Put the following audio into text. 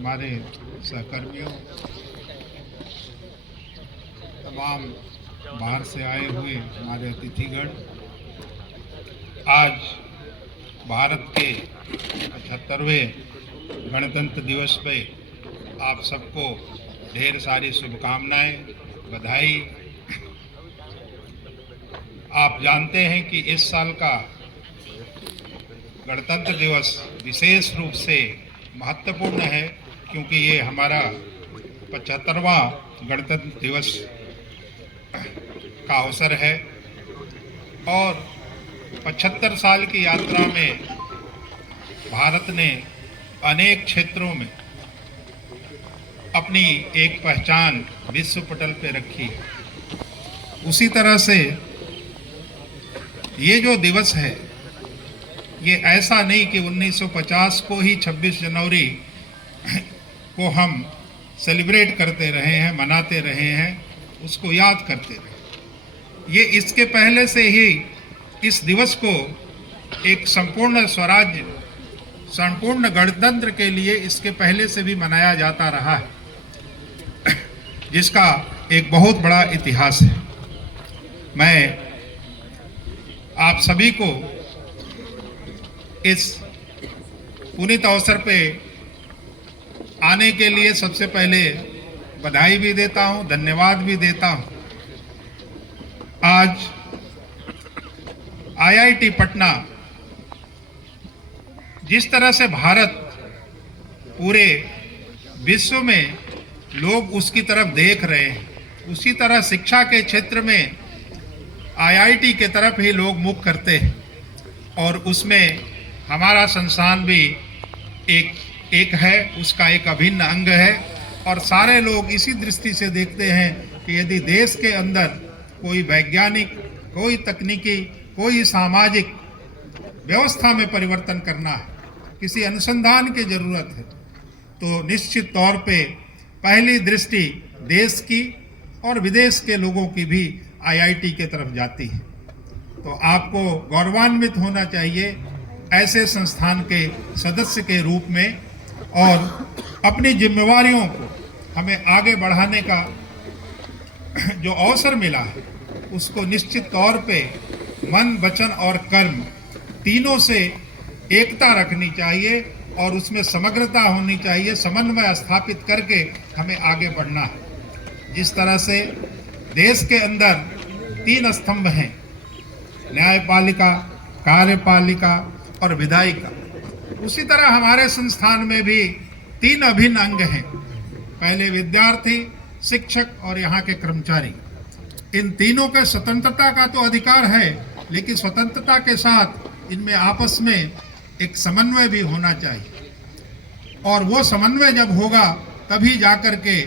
हमारे सहकर्मियों, तमाम बाहर से आए हुए हमारे अतिथिगण, आज भारत के 75वें गणतंत्र दिवस पे आप सबको ढेर सारी शुभकामनाएं, बधाई। आप जानते हैं कि इस साल का गणतंत्र दिवस विशेष रूप से महत्वपूर्ण है, क्योंकि ये हमारा 75वां गणतंत्र दिवस का अवसर है और 75 साल की यात्रा में भारत ने अनेक क्षेत्रों में अपनी एक पहचान विश्व पटल पे रखी। उसी तरह से ये जो दिवस है, ये ऐसा नहीं कि 1950 को ही 26 जनवरी को हम सेलिब्रेट करते रहे हैं, मनाते रहे हैं, उसको याद करते रहे। ये इसके पहले से ही इस दिवस को एक संपूर्ण स्वराज्य, संपूर्ण गणतंत्र के लिए इसके पहले से भी मनाया जाता रहा है, जिसका एक बहुत बड़ा इतिहास है। मैं आप सभी को इस पुनीत अवसर पे आने के लिए सबसे पहले बधाई भी देता हूं, धन्यवाद भी देता हूं। आज आईआईटी पटना जिस तरह से भारत पूरे विश्व में लोग उसकी तरफ देख रहे हैं, उसी तरह शिक्षा के क्षेत्र में आईआईटी के तरफ ही लोग मुख करते हैं और उसमें हमारा संस्थान भी एक है, उसका एक अभिन्न अंग है। और सारे लोग इसी दृष्टि से देखते हैं कि यदि देश के अंदर कोई वैज्ञानिक, कोई तकनीकी, कोई सामाजिक व्यवस्था में परिवर्तन करना है, किसी अनुसंधान की जरूरत है, तो निश्चित तौर पे पहली दृष्टि देश की और विदेश के लोगों की भी आईआईटी के तरफ जाती है। तो आपको गौरवान्वित होना चाहिए ऐसे संस्थान के सदस्य के रूप में, और अपनी जिम्मेवारियों को हमें आगे बढ़ाने का जो अवसर मिला है, उसको निश्चित तौर पे मन, वचन और कर्म तीनों से एकता रखनी चाहिए और उसमें समग्रता होनी चाहिए। समन्वय स्थापित करके हमें आगे बढ़ना है। जिस तरह से देश के अंदर 3 स्तंभ हैं, न्यायपालिका, कार्यपालिका और विधायिका, उसी तरह हमारे संस्थान में भी 3 अभिन्न अंग हैं। पहले विद्यार्थी, शिक्षक और यहाँ के कर्मचारी। इन तीनों के स्वतंत्रता का तो अधिकार है, लेकिन स्वतंत्रता के साथ इनमें आपस में एक समन्वय भी होना चाहिए, और वो समन्वय जब होगा तभी जाकर के